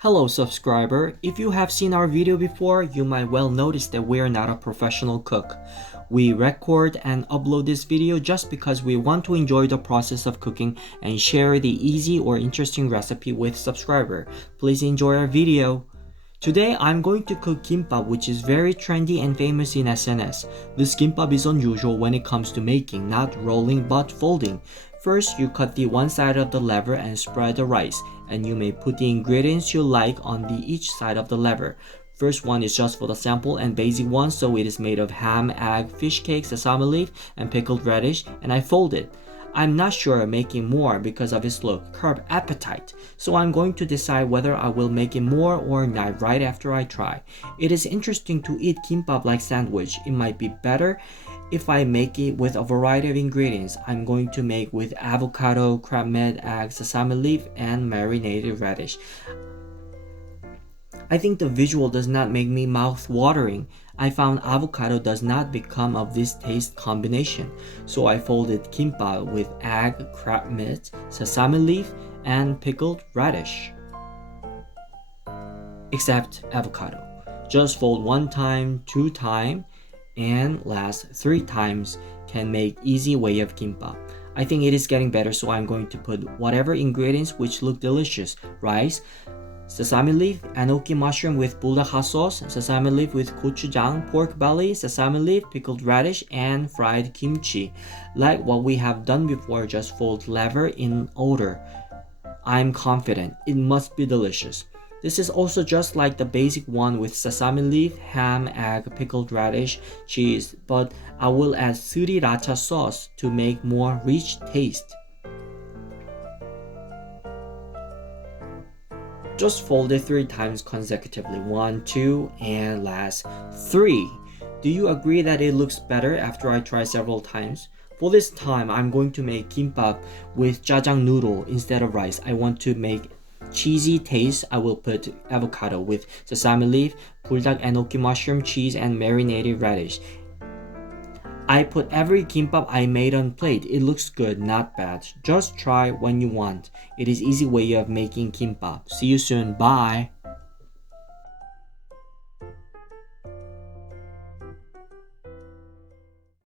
Hello subscriber, if you have seen our video before, you might well notice that we are not a professional cook. We record and upload this video just because we want to enjoy the process of cooking and share the easy or interesting recipe with subscriber. Please enjoy our video. Today I'm going to cook gimbap, which is very trendy and famous in SNS. This gimbap is unusual when it comes to making, not rolling but folding. First, you cut the one side of the lever and spread the rice, and you may put the ingredients you like on each side of the lever. First one is just for the sample and basic one, so it is made of ham, egg, fish cake, sesame leaf, and pickled radish, and I fold it. I'm not sure of making more because of its look, curb appetite, so I'm going to decide whether I will make it more or not right after I try. It is interesting to eat gimbap like sandwich. It might be better if I make it with a variety of ingredients. I'm going to make with avocado, crab meat, egg, sesame leaf, and marinated radish. I think the visual does not make me mouth-watering. I found avocado does not become of this taste combination, so I folded gimbap with egg, crab meat, sesame leaf, and pickled radish. Except avocado. Just fold one time, two times, and last 3 times can make easy way of gimbap. I think it is getting better, so I'm going to put whatever ingredients which look delicious. Rice, sesame leaf, enoki mushroom with buldak hot sauce, sesame leaf with gochujang, pork belly, sesame leaf, pickled radish, and fried kimchi. Like what we have done before, just fold lever in order. I'm confident it must be delicious. This is also just like the basic one with sesame leaf, ham, egg, pickled radish, cheese, but I will add sriracha sauce to make more rich taste. Just fold it 3 times consecutively. 1, 2, and last 3. Do you agree that it looks better after I try several times? For this time, I'm going to make gimbap with jjajang noodle instead of rice. I want to make cheesy taste. I will put avocado with sesame leaf, buldak enoki mushroom, cheese, and marinated radish. I put every gimbap I made on plate. It looks good, not bad. Just try when you want. It is easy way of making gimbap. See you soon. Bye.